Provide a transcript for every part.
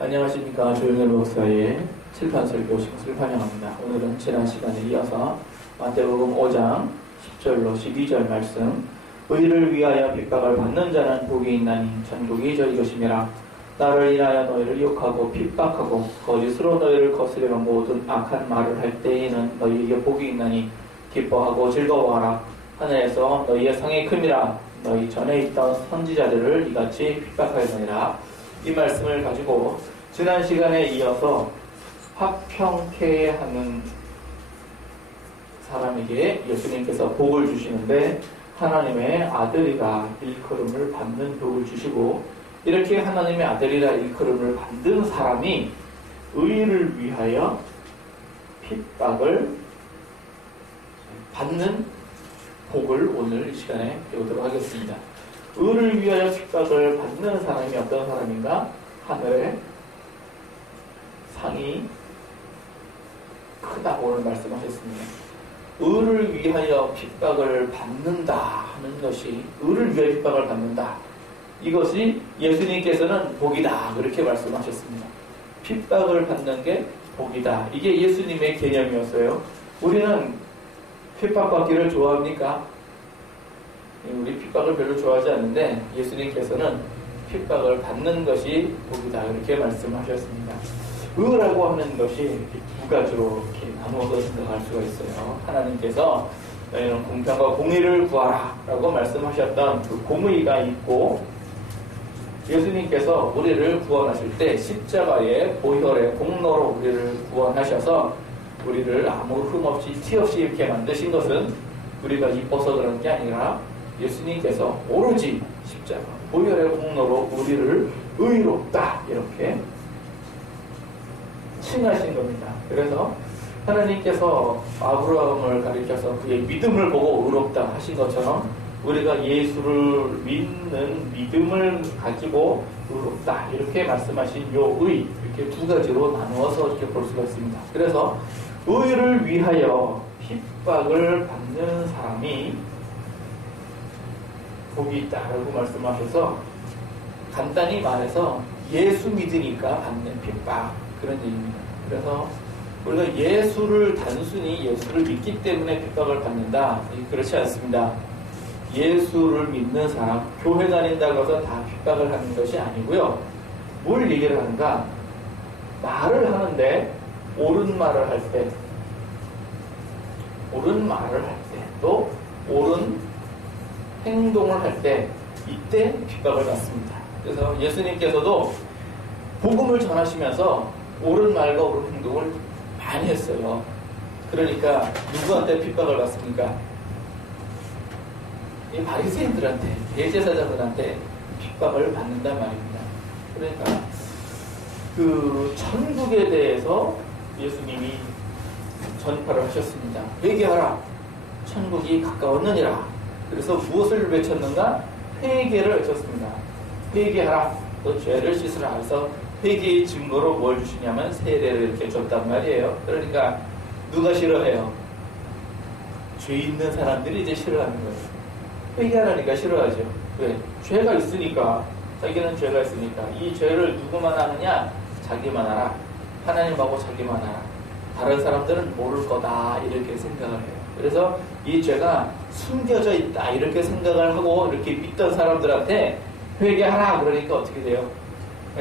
안녕하십니까. 조영열 목사의 칠판 설교 시간을 환영합니다. 오늘은 지난 시간에 이어서 마태복음 5장 10절로 12절 말씀, 의를 위하여 핍박을 받는 자는 복이 있나니 천국이 저희 것임이라. 나를 인하여 너희를 욕하고 핍박하고 거짓으로 너희를 거스리며 모든 악한 말을 할 때에는 너희에게 복이 있나니 기뻐하고 즐거워하라. 하늘에서 너희의 상이 큼이라. 너희 전에 있던 선지자들을 이같이 핍박하였느니라. 이 말씀을 가지고 지난 시간에 이어서 화평케 하는 사람에게 예수님께서 복을 주시는데, 하나님의 아들이라 일컬음을 받는 복을 주시고, 이렇게 하나님의 아들이라 일컬음을 받는 사람이 의를 위하여 핍박을 받는 복을 오늘 이 시간에 배우도록 하겠습니다. 의를 위하여 핍박을 받는 사람이 어떤 사람인가? 하늘의 상이 크다고 오늘 말씀하셨습니다. 의를 위하여 핍박을 받는다 하는 것이, 의를 위하여 핍박을 받는다, 이것이 예수님께서는 복이다 그렇게 말씀하셨습니다. 핍박을 받는 게 복이다, 이게 예수님의 개념이었어요. 우리는 핍박받기를 좋아합니까? 우리 핍박을 별로 좋아하지 않는데 예수님께서는 핍박을 받는 것이 복이다 이렇게 말씀하셨습니다. 의라고 하는 것이 두 가지로 이렇게 나누어서 생각할 수가 있어요. 하나님께서 너희는 공평과 공의를 구하라 라고 말씀하셨던 그 공의가 있고, 예수님께서 우리를 구원하실 때 십자가의 보혈의 공로로 우리를 구원하셔서 우리를 아무 흠 없이 티 없이 이렇게 만드신 것은 우리가 이뻐서 그런 게 아니라 예수님께서 오로지 십자가 보혈의 공로로 우리를 의롭다 이렇게 칭하신 겁니다. 그래서 하나님께서 아브라함을 가리켜서 그의 믿음을 보고 의롭다 하신 것처럼 우리가 예수를 믿는 믿음을 가지고 의롭다 이렇게 말씀하신 요 의, 이렇게 두 가지로 나누어서 이렇게 볼 수가 있습니다. 그래서 의를 위하여 핍박을 받는 사람이 복이 있다라고 말씀하셔서, 간단히 말해서 예수 믿으니까 받는 핍박, 그런 얘기입니다. 그래서 우리가 예수를 단순히 예수를 믿기 때문에 핍박을 받는다, 그렇지 않습니다. 예수를 믿는 사람, 교회 다닌다고 해서 다 핍박을 하는 것이 아니고요. 뭘 얘기를 하는가? 말을 하는데 옳은 말을 할 때, 또 옳은 행동을 할 때, 이때 핍박을 받습니다. 그래서 예수님께서도 복음을 전하시면서 옳은 말과 옳은 행동을 많이 했어요. 그러니까 누구한테 핍박을 받습니까? 이 바리새인들한테, 대제사장들한테 핍박을 받는단 말입니다. 그러니까 그 천국에 대해서 예수님이 전파를 하셨습니다. 회개하라, 천국이 가까웠느니라. 그래서 무엇을 외쳤는가? 회개를 외쳤습니다. 회개하라, 또 죄를 씻으라. 그래서 회개의 증거로 뭘 주시냐면 세례를 이렇게 줬단 말이에요. 그러니까 누가 싫어해요? 죄 있는 사람들이 이제 싫어하는 거예요. 회개하라니까 싫어하죠. 왜? 죄가 있으니까, 자기는 죄가 있으니까. 이 죄를 누구만 하느냐? 자기만 알아. 하나님하고 자기만 알아. 다른 사람들은 모를 거다 이렇게 생각을 해요. 그래서 이 죄가 숨겨져 있다 이렇게 생각을 하고 이렇게 믿던 사람들한테 회개하라 그러니까 어떻게 돼요?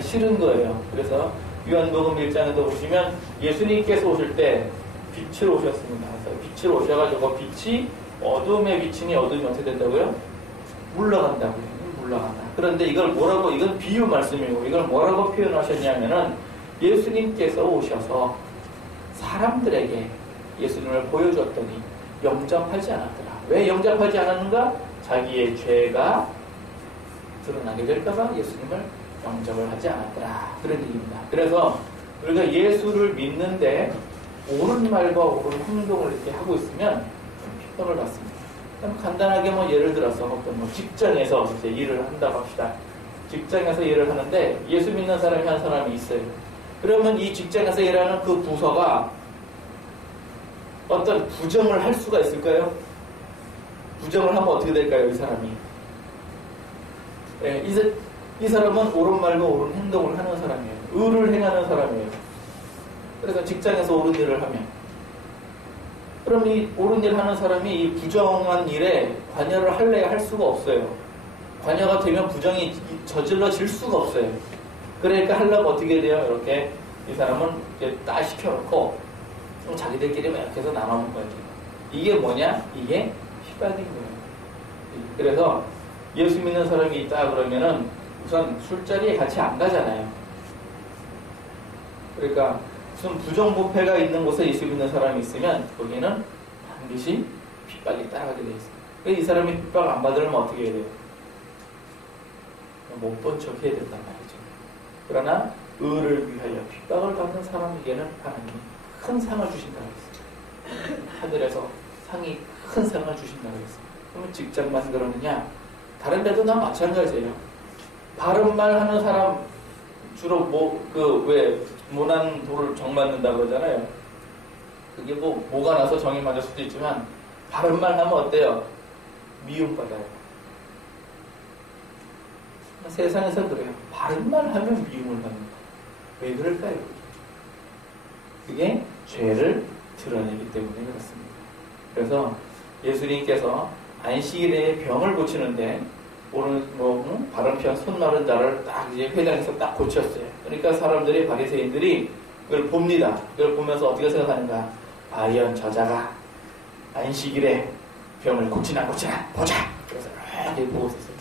싫은 거예요. 그래서 요한복음 1장에도 보시면 예수님께서 오실 때 빛으로 오셨습니다. 그래서 빛으로 오셔가지고 빛이 어둠에 비치니 어둠이 어떻게 된다고요? 물러간다고요. 물러간다. 그런데 이걸 뭐라고, 이건 비유 말씀이고 이걸 뭐라고 표현하셨냐면은, 예수님께서 오셔서 사람들에게 예수님을 보여줬더니 영접하지 않았더라. 왜 영접하지 않았는가? 자기의 죄가 드러나게 될까봐 예수님을 영접을 하지 않았더라. 그런 얘기입니다. 그래서 우리가 예수를 믿는데 옳은 말과 옳은 행동을 이렇게 하고 있으면 핍박을 받습니다. 간단하게 예를 들어서 어떤 직장에서 이제 일을 한다고 합시다. 직장에서 일을 하는데 예수 믿는 사람이 한 사람이 있어요. 그러면 이 직장에서 일하는 그 부서가 어떤 부정을 할 수가 있을까요? 부정을 하면 어떻게 될까요? 이 사람이. 이 사람은 옳은 말과 옳은 행동을 하는 사람이에요. 의를 행하는 사람이에요. 그래서 직장에서 옳은 일을 하면, 그럼 이 옳은 일 하는 사람이 이 부정한 일에 관여를 할래야 할 수가 없어요. 관여가 되면 부정이 저질러질 수가 없어요. 그러니까 하려면 어떻게 돼요? 이렇게 이 사람은 이렇게 딱 시켜놓고 자기들끼리 막 이렇게 해서 나눠먹는 거예요. 이게 뭐냐? 이게 핍박인 거예요. 그래서 예수 믿는 사람이 있다 그러면은 우선 술자리에 같이 안 가잖아요. 그러니까 무슨 부정부패가 있는 곳에 예수 믿는 사람이 있으면 거기는 반드시 핍박이 따라가게 돼 있어요. 그래서 이 사람이 핍박 안 받으려면 어떻게 해야 돼요? 못 본 척 해야 된단 말이죠. 그러나 의를 위하여 핍박을 받는 사람에게는 하나님이 큰 상을 주신다고 했어요. 하늘에서 상이 큰 상을 주신다고 했어요. 그러면 직장만 그러느냐? 다른 데도 다 마찬가지예요. 바른 말 하는 사람 주로 왜 모난 돌을 정 맞는다 그러잖아요. 그게 뭐가 나서 정이 맞을 수도 있지만 바른 말 하면 어때요? 미움받아요. 세상에서 그래요. 바른 말 하면 미움을 받는다. 왜 그럴까요? 그게 죄를 드러내기 때문에 그렇습니다. 그래서 예수님께서 안식일에 병을 고치는데 오늘 바른 편 손 마른 자를 딱 이제 회당에서 딱 고쳤어요. 그러니까 사람들이 바리새인들이 그걸 봅니다. 그걸 보면서 어떻게 생각하는가? 과연 저자가 안식일에 병을 고치나 보자. 그래서 이렇게 보고 있었어요.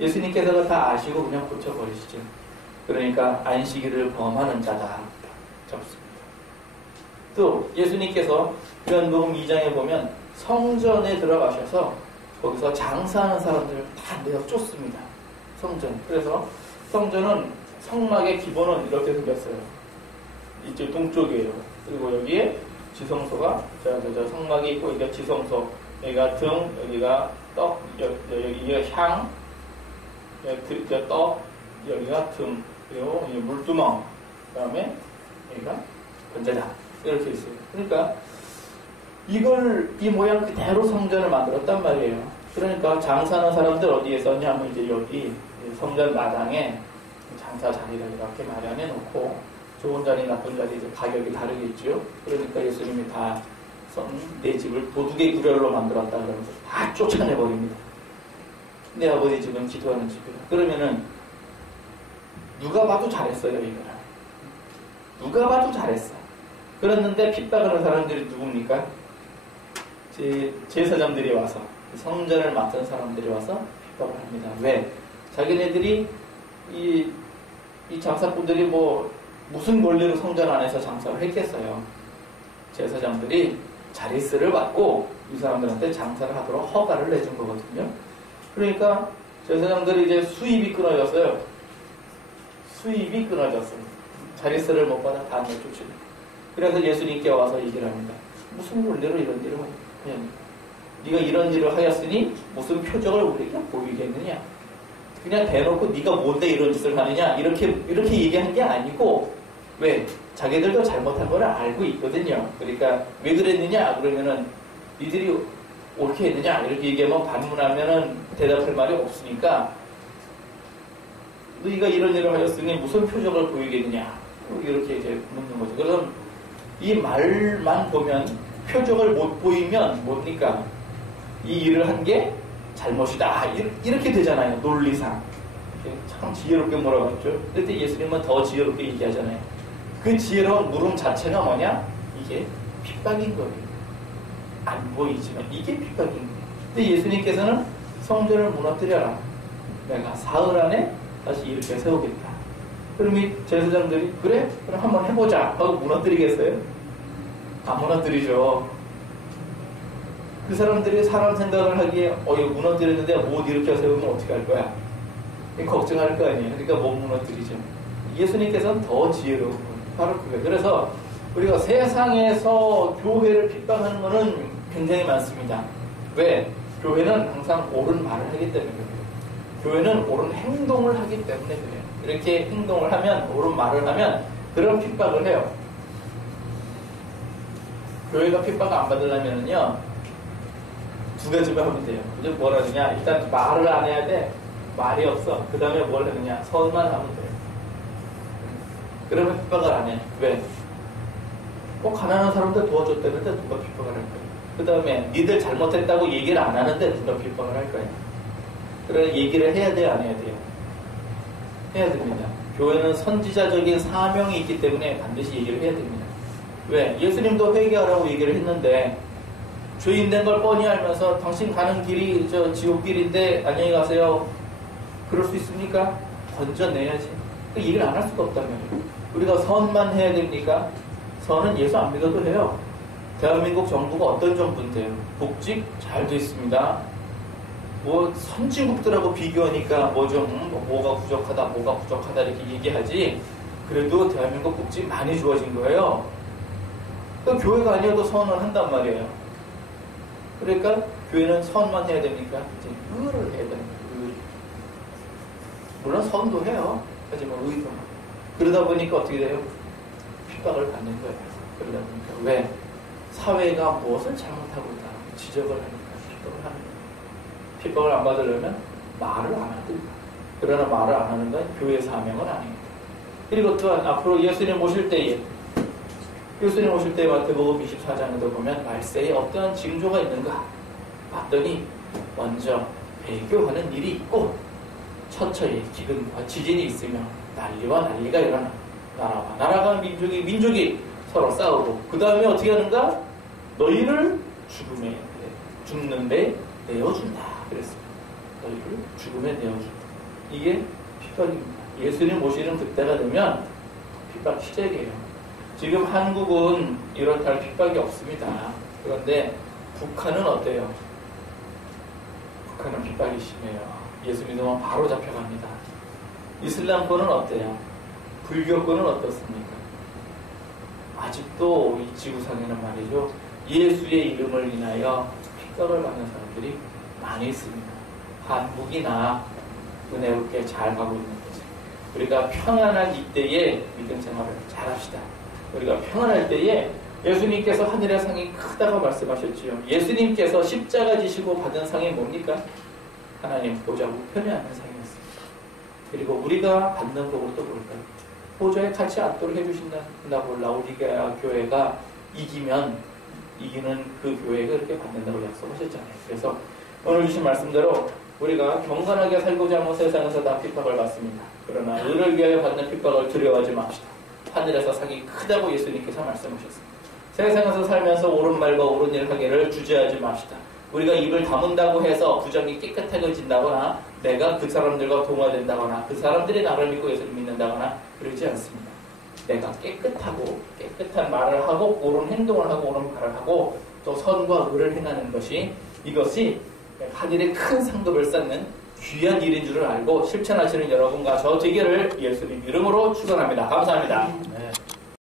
예수님께서는 다 아시고 그냥 고쳐버리시죠. 그러니까 안식일을 범하는 자다 잡습니다. 또 예수님께서 요한복음 2장에 보면 성전에 들어가셔서 거기서 장사하는 사람들을 다 내어 쫓습니다. 성전. 그래서 성전은 성막의 기본은 이렇게 생겼어요. 이쪽 동쪽이에요. 그리고 여기에 지성소가 저 성막이 있고 여기가 지성소, 여기가 등, 여기가 떡, 여기가 향, 여기가 떡, 여기가 등, 그리고 물두멍, 그 다음에 여기가 건자장 이렇게 있어요. 그러니까 이 모양 그대로 성전을 만들었단 말이에요. 그러니까 장사하는 사람들 어디에 썼냐면 이제 여기 성전 마당에 장사 자리를 이렇게 마련해 놓고 좋은 자리 나쁜 자리 이제 가격이 다르겠죠. 그러니까 예수님이 다 내 집을 도둑의 구렬로 만들었다 그러면서 다 쫓아내버립니다. 내 아버지 집은 기도하는 집이라. 그러면은 누가 봐도 잘했어요. 이거는 누가 봐도 잘했어. 그랬는데 핍박하는 사람들이 누굽니까? 제사장들이 와서 성전을 맡은 사람들이 와서 핍박을 합니다. 왜? 자기네들이 이 장사꾼들이 무슨 권리로 성전 안에서 장사를 했겠어요. 제사장들이 자리스를 받고 이 사람들한테 장사를 하도록 허가를 내준 거거든요. 그러니까 제사장들이 이제 수입이 끊어졌어요. 자리스를 못 받아 다 내쫓으니. 그래서 예수님께 와서 얘기를 합니다. 무슨 권리로 이런 일을 하냐? 네가 이런 일을 하였으니 무슨 표적을 우리에게 보이겠느냐? 그냥 대놓고 네가 뭔데 이런 짓을 하느냐? 이렇게 얘기한 게 아니고 왜? 자기들도 잘못한 걸 알고 있거든요. 그러니까 왜 그랬느냐? 그러면은 니들이 옳게 했느냐? 이렇게 얘기하면 반문하면은 대답할 말이 없으니까 너희가 이런 일을 하였으니 무슨 표적을 보이겠느냐? 이렇게 이제 묻는 거죠. 그래서 이 말만 보면 표적을 못 보이면 뭡니까? 이 일을 한 게 잘못이다. 이렇게 되잖아요. 논리상. 참 지혜롭게 몰아봤죠. 그때 예수님은 더 지혜롭게 얘기하잖아요. 그 지혜로운 물음 자체가 뭐냐? 이게 핍박인 거예요. 안 보이지만 이게 핍박인 거예요. 근데 예수님께서는 성전을 무너뜨려라. 내가 사흘 안에 다시 이렇게 세우겠다. 그럼 이 제사장들이 그래? 그럼 한번 해보자 하고 무너뜨리겠어요? 안 무너뜨리죠. 그 사람들이 사람 생각을 하기에 이거 무너뜨렸는데 못 일으켜 세우면 어떻게 할 거야? 걱정할 거 아니에요. 그러니까 못 무너뜨리죠. 예수님께서는 더 지혜로운 거예요. 바로 그거예요. 그래서 우리가 세상에서 교회를 핍박하는 거는 굉장히 많습니다. 왜? 교회는 항상 옳은 말을 하기 때문에 그래요. 교회는 옳은 행동을 하기 때문에 그래요. 이렇게 행동을 하면, 옳은 말을 하면 그런 핍박을 해요. 교회가 핍박 안 받으려면요 두 가지만 하면 돼요. 이제 뭘 하느냐? 일단 말을 안 해야 돼. 말이 없어. 그 다음에 뭘 하느냐? 선만 하면 돼요. 그러면 핍박을 안 해. 왜? 가난한 사람들 도와줬다는데 누가 핍박을 할 거야? 그 다음에 니들 잘못했다고 얘기를 안 하는데 누가 핍박을 할 거야? 그래 얘기를 해야 돼요, 안 해야 돼요? 해야 됩니다. 교회는 선지자적인 사명이 있기 때문에 반드시 얘기를 해야 됩니다. 왜? 예수님도 회개하라고 얘기를 했는데 죄인 된 걸 뻔히 알면서 당신 가는 길이 저 지옥길인데 안녕히 가세요. 그럴 수 있습니까? 건져내야지. 그 얘기를 안 할 수가 없단 말이에요. 우리가 선만 해야 됩니까? 선은 예수 안 믿어도 해요. 대한민국 정부가 어떤 정부인데요? 복직 잘 돼 있습니다. 선진국들하고 비교하니까 뭐가 부족하다 이렇게 얘기하지. 그래도 대한민국 복직 많이 좋아진 거예요. 그 교회가 아니어도 선을 한단 말이에요. 그러니까 교회는 선만 해야 됩니까? 이제 의를 해야 됩니다. 의. 물론 선도 해요. 하지만 의도. 그러다 보니까 어떻게 돼요? 핍박을 받는 거예요. 그러다 보니까 왜? 사회가 무엇을 잘못하고 있다 지적을 하니까 핍박을 하는 거예요. 핍박을 안 받으려면 말을 안 합니다. 그러나 말을 안 하는 건 교회의 사명은 아닙니다. 그리고 또한 앞으로 예수님 오실 때에 마태복음 24장에도 보면 말세에 어떠한 징조가 있는가 봤더니 먼저 배교하는 일이 있고 처처에 기근과 지진이 있으며 난리와 난리가 일어나 나라와 나라가 민족이 서로 싸우고 그 다음에 어떻게 하는가? 너희를 죽는데 내어준다 그랬습니다. 너희를 죽음에 내어준다. 이게 핍박입니다. 예수님 오시는 그때가 되면 핍박 시작이에요. 지금 한국은 이렇다 할 핍박이 없습니다. 그런데 북한은 어때요? 북한은 핍박이 심해요. 예수 믿으면 바로 잡혀갑니다. 이슬람권은 어때요? 불교권은 어떻습니까? 아직도 이 지구상에는 말이죠. 예수의 이름을 인하여 핍박을 받는 사람들이 많이 있습니다. 한국이나 은혜롭게 잘 가고 있는 거죠. 우리가 평안한 이때에 믿음 생활을 잘합시다. 우리가 평안할 때에 예수님께서 하늘의 상이 크다고 말씀하셨지요. 예수님께서 십자가 지시고 받은 상이 뭡니까? 하나님 보좌 우편에 앉는 상이었습니다. 그리고 우리가 받는 거고 또 뭘까요? 보좌에 같이 앉도록 해주신다고 라오디게아 교회가 이기는 그 교회가 그렇게 받는다고 약속하셨잖아요. 그래서 오늘 주신 말씀대로 우리가 경건하게 살고자 하면 세상에서 다 핍박을 받습니다. 그러나 의를 위하여 받는 핍박을 두려워하지 맙시다. 하늘에서 상이 크다고 예수님께서 말씀하셨습니다. 세상에서 살면서 옳은 말과 옳은 일 하기를 주저하지 맙시다. 우리가 입을 다문다고 해서 부정이 깨끗해진다거나 내가 그 사람들과 동화된다거나 그 사람들이 나를 믿고 예수를 믿는다거나 그러지 않습니다. 내가 깨끗한 말을 하고 옳은 행동을 하고 옳은 말을 하고 또 선과 의를 행하는 이것이 하늘의 큰 상급을 쌓는 귀한 일인 줄을 알고 실천하시는 여러분과 저 되기를 예수님 이름으로 축원합니다. 감사합니다. 네.